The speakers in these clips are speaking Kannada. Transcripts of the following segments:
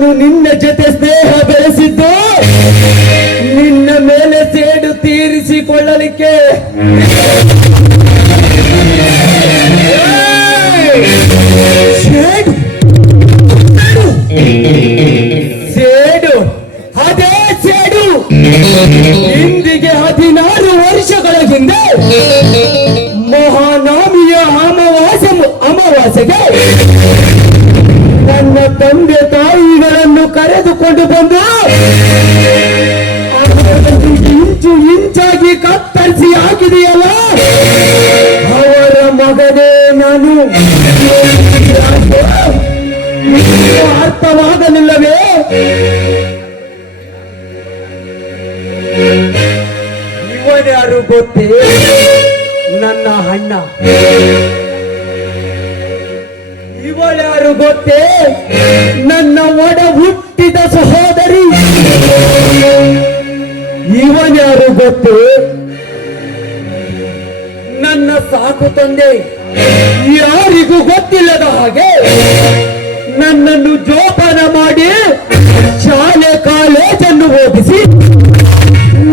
ನಾನು ನಿನ್ನ ಜೊತೆ ಸ್ನೇಹ ಬೆಳೆಸಿದ್ದು ನಿನ್ನ ಮೇಲೆ ಸೇಡು ತೀರಿಸಿಕೊಳ್ಳಲಿಕ್ಕೆ. ಸೇಡು ಸೇಡು ಅದೇ ಸೇಡು. ಇಂದಿಗೆ 16 ವರ್ಷಗಳ ಹಿಂದೆ ಮಹಾನವಮಿಯ ಅಮಾವಾಸ್ಯೆಗೆ ನನ್ನ ತಂದೆ ತಾಯಿಗಳನ್ನು ಕರೆದುಕೊಂಡು ಬಂದು ಇಂಚು ಇಂಚಾಗಿ ಕತ್ತರಿಸಿ ಹಾಕಿದೆಯಲ್ಲ, ಅವರ ಮಗನೇ ನಾನು. ಅರ್ಥವಾಗಲಿಲ್ಲವೇ? ಇವನ್ಯಾರು ಗೊತ್ತೇ? ನನ್ನ ಅಣ್ಣ. ಇವಳ್ಯಾರು ಗೊತ್ತೇ? ನನ್ನ ಒಡ ಹುಟ್ಟಿದ ಸಹೋದರಿ. ಇವನ್ಯಾರು ಗೊತ್ತೇ? ನನ್ನ ಸಾಕು ತಂದೆ. ಯಾರಿಗೂ ಗೊತ್ತಿಲ್ಲದ ಹಾಗೆ ನನ್ನನ್ನು ಜೋಪಾನ ಮಾಡಿ ಶಾಲೆ ಕಾಲೇಜನ್ನು ಓದಿಸಿ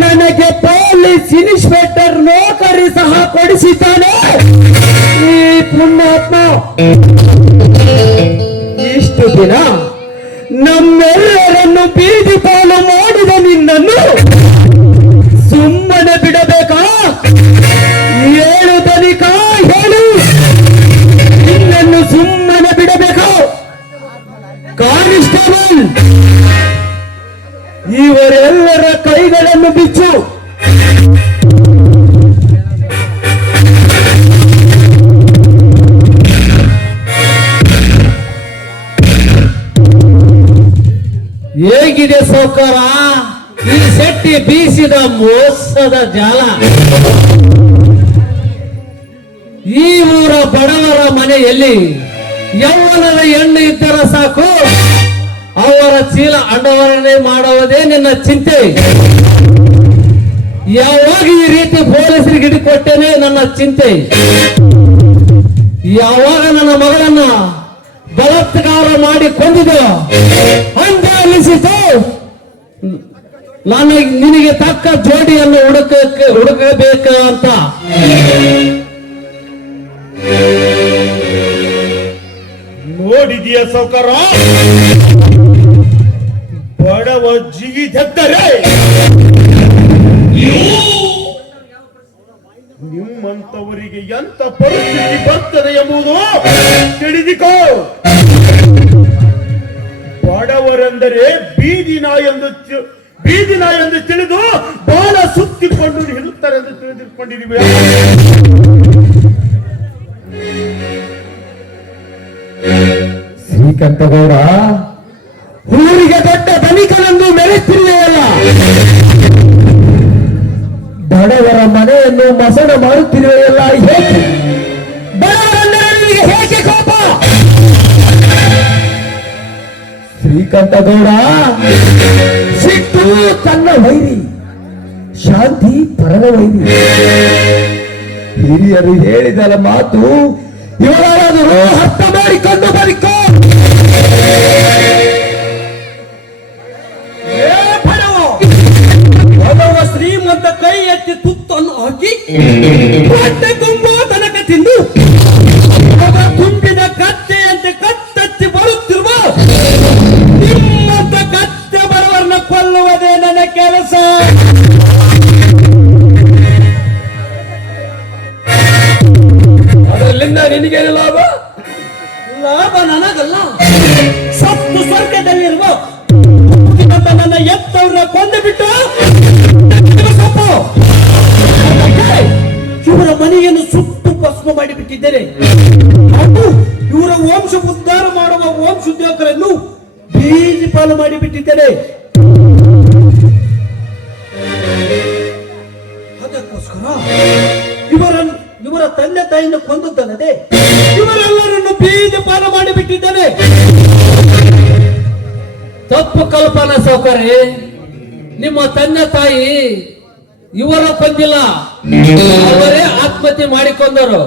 ನನಗೆ ಪೊಲೀಸ್ ಇನ್ಸ್ಪೆಕ್ಟರ್ ನೌಕರಿ ಸಹ ಕೊಡಿಸಿದ್ದಾನೆ ಈ ಪುಣ್ಯಾತ್ಮ. ಇಷ್ಟು ದಿನ ನಮ್ಮೆಲ್ಲರನ್ನು ಬೀದಿ ಪಾಲು ಮಾಡಿದ ನಿನ್ನನ್ನು ಸುಮ್ಮನೆ ಬಿಡಬೇಕಾ? ಹೇಳು ತನಿಕ, ಹೇಳು. ನಿನ್ನನ್ನು ಸುಮ್ಮನೆ ಬಿಡಬೇಕಾ? ಕಾನಿಸ್ಟೇಬಲ್, ಇವರೆಲ್ಲರ ಕೈಗಳನ್ನು ಬಿಚ್ಚು. ಹೇಗಿದೆ ಸೌಕರ ಈ ಶೆಟ್ಟಿ ಬೀಸಿದ ಮೋಸದ ಜಾಲ? ಈ ಊರ ಬಡವರ ಮನೆಯಲ್ಲಿ ಯೌವನದ ಹೆಣ್ಣು ಇದ್ದರೆ ಸಾಕು, ಅವರ ಚೀಲ ಅಂಡವರಣೆ ಮಾಡುವುದೇ ನಿನ್ನ ಚಿಂತೆ. ಯಾವಾಗ ಈ ರೀತಿ ಪೊಲೀಸರಿಗೆ ಹಿಡಿಕೊಟ್ಟೇನೆ ನನ್ನ ಚಿಂತೆ. ಯಾವಾಗ ನನ್ನ ಮಗಳನ್ನ ಬಲಾತ್ಕಾರ ಮಾಡಿ ಕೊಂದಿದೋ ಅಂತ ಅನಿಸಿತು. ನಾನು ನಿನಗೆ ತಕ್ಕ ಜೋಡಿಯನ್ನು ಹುಡುಕಬೇಕು ಅಂತ. ನೋಡಿದೆಯ ಸೌಕರ, ಬಡವ ಜಿಗಿದೆತ್ತರೆ ನಿಮ್ಮಂತವರಿಗೆ ಎಂತ ಪರಿಸ್ಥಿತಿ ಬರ್ತದೆ ಎಂಬುದು ತಿಳಿದಿಕೋ. ಬಡವರೆಂದರೆ ಬೀದಿ ನಾಯಿ ಎಂದು ತಿಳಿದು ಬಾಳ ಸುತ್ತಿಕೊಂಡು ಇರುತ್ತಾರೆ ಎಂದು ತಿಳಿದುಕೊಂಡಿದ್ದೀವಿ. ಶ್ರೀಕಂಠಗೌಡ, ಊರಿಗೆ ದೊಡ್ಡ ಧನಿಕನನ್ನು ಮೆರೆತಿರುವೆಯಲ್ಲ, ಬಡವರ ಮನೆಯನ್ನು ಮಸಣ ಮಾಡುತ್ತಿರುವೆಯಲ್ಲ, ಹೇಗೆ? ಬಡವರೆಂದರೆ ನಿನಗೆ ಹೇಗೆ ಕೋಪ? ಶ್ರೀಕಂಠಗೌಡ, ಸಿಟ್ಟು ತನ್ನ ವೈರಿ, ಶಾಂತಿ ಪರಮ ವೈರಿ. ಹಿರಿಯರು ಹೇಳಿದರ ಮಾತು ಇವರಾದರೂ ಅರ್ಥ ಮಾಡಿಕೊಂಡು ಬರಿಕೋ. ಒಬ್ಬ ಶ್ರೀಮಂತ ಕೈ ಎತ್ತಿ ತುತ್ತನ್ನು ಹಾಕಿ ಹೊಟ್ಟೆ ತುಂಬುವ ತನಕ ತಿಂದು ತುಂಬಿದ ಕತ್ತೆಯಂತೆ ಕತ್ತಚ್ಚಿ ಬರುತ್ತಿರುವ ನಿಮ್ಮಂತ ಕತ್ತೆ ಬಡವರನ್ನ ಕೊಲ್ಲುವುದೇ ನನ್ನ ಕೆಲಸ. ಅದರಲ್ಲಿಂದ ನಿನಗೇನು ಲಾಭ? ಲಾಭ ನನಗಲ್ಲ, ಸತ್ತು ಸ್ವರ್ಗದಲ್ಲಿರುವ ನನ್ನ ಎತ್ತವ್ರನ್ನ ಕೊಂದು ಬಿಟ್ಟು ಇವರ ಮನೆಯನ್ನು ಸುಟ್ಟು ಭಸ್ಮ ಮಾಡಿಬಿಟ್ಟಿದ್ದೇನೆ. ಹಾಗೂ ಇವರ ವಂಶ ಉದ್ಧಾರ ಮಾಡುವ ವಂಶೋದ್ಯೋಗರನ್ನು ಬೀದಿ ಪಾಲು ಮಾಡಿಬಿಟ್ಟಿದ್ದೇನೆ. ಅದಕ್ಕೋಸ್ಕರ ಇವರ ತಂದೆ ತಾಯಿಯನ್ನು ಕೊಂದದ್ದಲ್ಲದೆ ಇವರೆಲ್ಲರನ್ನು ಬೀದಿ ಪಾಲು ಮಾಡಿಬಿಟ್ಟಿದ್ದೇನೆ. ತಪ್ಪು ಕಲ್ಪನಾ ಸೌಕರ್ಯ. ನಿಮ್ಮ ತಂದೆ ತಾಯಿ ಇವರ ಕೊಂದಿಲ್ಲ, ಅವರೇ ಆತ್ಮಹತ್ಯೆ ಮಾಡಿಕೊಂಡರು.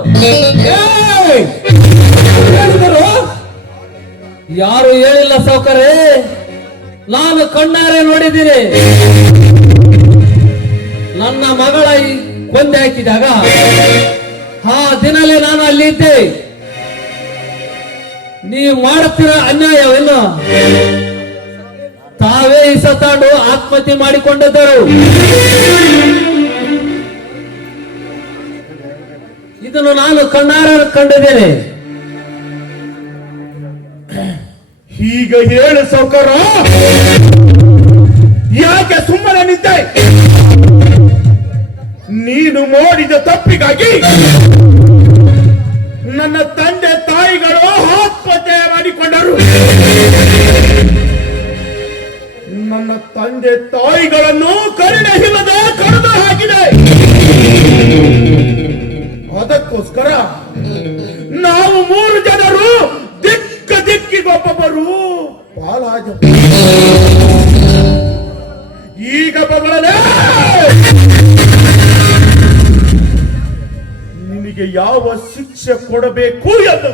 ಯಾರು ಹೇಳಿಲ್ಲ ಸೌಕರ್ಯ. ನಾನು ಕಣ್ಣಾರೆ ನೋಡಿದ್ದೀನಿ. ನನ್ನ ಮಗಳ ಈ ಕೊಂದೆ ಹಾಕಿದಾಗ ಆ ದಿನಲೇ ನಾನು ಅಲ್ಲಿದ್ದೆ. ನೀವು ಮಾಡುತ್ತಿರೋ ಅನ್ಯಾಯವೇನು? ತಾವೇ ಇಸತಾಂಡು ಆತ್ಮಹತ್ಯೆ ಮಾಡಿಕೊಂಡಿದ್ದರು. ಇದನ್ನು ನಾನು ಕಣ್ಣಾರೆ ಕಂಡಿದ್ದೇನೆ. ಈಗ ಹೇಳು ಸೌಕರ, ಯಾಕೆ ಸುಮ್ಮನೆ ನಿಂತೆ? ನೀನು ಮಾಡಿದ ತಪ್ಪಿಗಾಗಿ ನನ್ನ ತಂದೆ ತಾಯಿಗಳು ಆತ್ಮಹತ್ಯೆ ಮಾಡಿಕೊಂಡರು. ನನ್ನ ತಂದೆ ತಾಯಿಗಳನ್ನು ಕರುಣೆ ಹಿಮದ ಕಡಿದು ಹಾಕಿದೆ. ಅದಕ್ಕೋಸ್ಕರ ನಾವು 3 ಜನರು ದಿಕ್ಕಿಗೊಬ್ಬೊಬ್ಬರು ಪಾಲಾದ. ಈಗ ಬಗಳೇ ನಿನಗೆ ಯಾವ ಶಿಕ್ಷೆ ಕೊಡಬೇಕು ಎಂದು.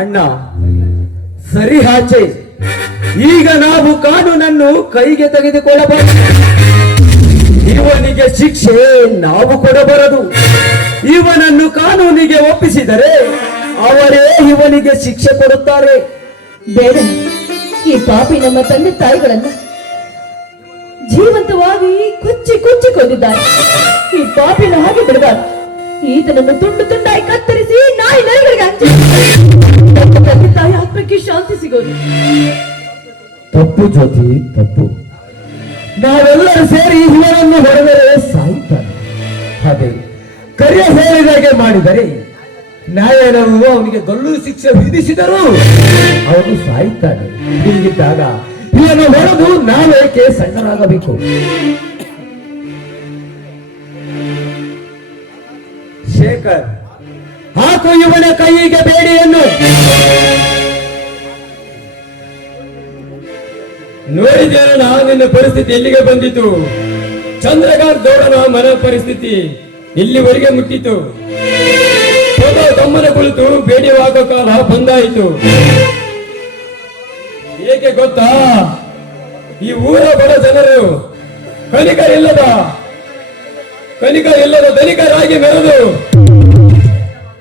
ಅಣ್ಣ ಸರಿ ಆಚೆ, ಈಗ ನಾವು ಕಾನೂನನ್ನು ಕೈಗೆ ತೆಗೆದುಕೊಳ್ಳಬಹುದು. ಇವನಿಗೆ ಶಿಕ್ಷೆ ನಾವು ಕೊಡಬಾರದು. ಇವನನ್ನು ಕಾನೂನಿಗೆ ಒಪ್ಪಿಸಿದರೆ ಅವರೇ ಇವನಿಗೆ ಶಿಕ್ಷೆ ಕೊಡುತ್ತಾರೆ. ಬೇಡ, ಈ ಪಾಪಿ ನಮ್ಮ ತಂದೆ ತಾಯಿಗಳನ್ನ ಜೀವಂತವಾಗಿ ಕೊಚ್ಚಿ ಕೊಂದಿದ್ದಾರೆ. ಈ ಪಾಪಿನ ಹಾಗೆ ಬಿಡಬಾರ್ದು. ಈತನನ್ನು ತುಂಡು ತುಂಡಾಗಿ ಕತ್ತರಿಸಿ ನಾಯಿ ನರಿಗಳಿಗೆ ಹಂಚಿ ತಂದೆ ತಾಯಿ ಆತ್ಮಕ್ಕೆ ಶಾಂತಿ ಸಿಗೋದು. ತಪ್ಪು ಜ್ಯೋತಿ, ತಪ್ಪು. ನಾವೆಲ್ಲರೂ ಸೇರಿ ಇವನನ್ನು ಹೊಡೆದರೆ ಸಾಯ್ತಾನೆ. ಅದೇ ಕರಿಯ ಸೇರಿದಾಗೆ ಮಾಡಿದರೆ ನ್ಯಾಯಾಲಯವು ಅವನಿಗೆ ಗಲ್ಲು ಶಿಕ್ಷೆ ವಿಧಿಸಿದರೂ ಅವನು ಸಾಯ್ತಾನೆ. ಹೀಗಿದ್ದಾಗ ಇವನು ಹೊಡೆದು ನಾವೇಕೆ ಸಣ್ಣರಾಗಬೇಕು? ಶೇಖರ್, ಹಾಕು ಇವನ ಕೈಗೆ ಬೇಡಿಯನ್ನು. ನೋಡಿದ್ದೇನ ನಿನ್ನ ಪರಿಸ್ಥಿತಿ ಎಲ್ಲಿಗೆ ಬಂದಿತು? ಚಂದ್ರಕಾಂತ್ ಗೌಡನ ಮನ ಪರಿಸ್ಥಿತಿ ಇಲ್ಲಿವರೆಗೆ ಮುಟ್ಟಿತು. ತಮ್ಮನ ಕುಳಿತು ಬೇಡಿಯುವಾಗ ಕಾಲ ಬಂದಾಯಿತು. ಏಕೆ ಗೊತ್ತಾ? ಈ ಊರ ಬಡ ಜನರು ಕನಿಕರಿಲ್ಲದ ಧನಿಕರಾಗಿ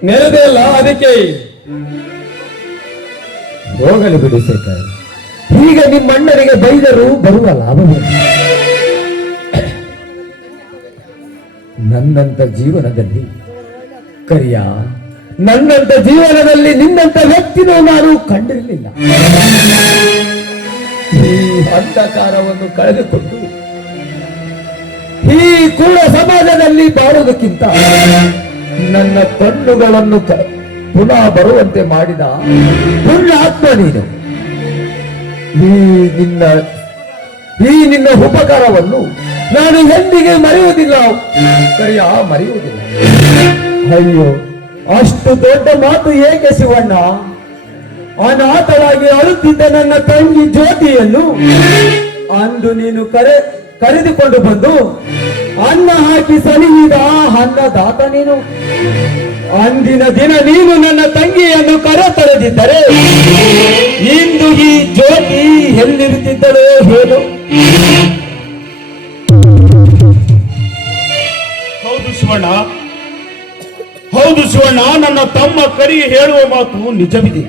ಮೆರೆದೇ ಅಲ್ಲ. ಅದಕ್ಕೆ ಹೋಗಲಿ ಬಿಡಿ ಶೇಖರ್. ಈಗ ನಿಮ್ಮಣ್ಣರಿಗೆ ಬೈದರು ಬರುವ ಲಾಭವೇನು? ನನ್ನಂತ ಜೀವನದಲ್ಲಿ ಕರಿಯ, ನನ್ನಂತ ಜೀವನದಲ್ಲಿ ನಿನ್ನಂತ ವ್ಯಕ್ತಿನೂ ನಾನು ಕಂಡಿರಲಿಲ್ಲ. ಈ ಅಂಧಕಾರವನ್ನು ಕಳೆದುಕೊಂಡು ಈ ಕೂಡ ಸಮಾಜದಲ್ಲಿ ಬಾಳುವುದಕ್ಕಿಂತ ನನ್ನ ಕಣ್ಣುಗಳನ್ನು ಪುನಃ ಬರುವಂತೆ ಮಾಡಿದ ಪುಣ್ಯಾತ್ಮ ನೀನು. ಈ ನಿನ್ನ ಉಪಕಾರವನ್ನು ನಾನು ಎಂದಿಗೆ ಮರೆಯುವುದಿಲ್ಲ ಕರಿಯ, ಮರೆಯುವುದಿಲ್ಲ. ಅಯ್ಯೋ, ಅಷ್ಟು ದೊಡ್ಡ ಮಾತು ಏಕೆ ಶಿವಣ್ಣ? ಅನಾಥವಾಗಿ ಅಳುತ್ತಿದ್ದ ನನ್ನ ತಂಗಿ ಜ್ಯೋತಿಯನ್ನು ಅಂದು ನೀನು ಕರೆದುಕೊಂಡು ಬಂದು ಅನ್ನ ಹಾಕಿ ಸನಿಹಿದ ಅನ್ನದಾತ ನೀನು. ಅಂದಿನ ದಿನ ನೀನು ನನ್ನ ತಂಗಿಯನ್ನು ಕರೆತರದಿದ್ದರೆ ಇಂದು ಈ ಜ್ಯೋತಿ ಎಲ್ಲಿರುತ್ತಿದ್ದಳೋ ಹೇಳು. ಹೌದು ಶಿವಣ್ಣ, ನನ್ನ ತಮ್ಮ ಕರಿ ಹೇಳುವ ಮಾತು ನಿಜವಿದೆ.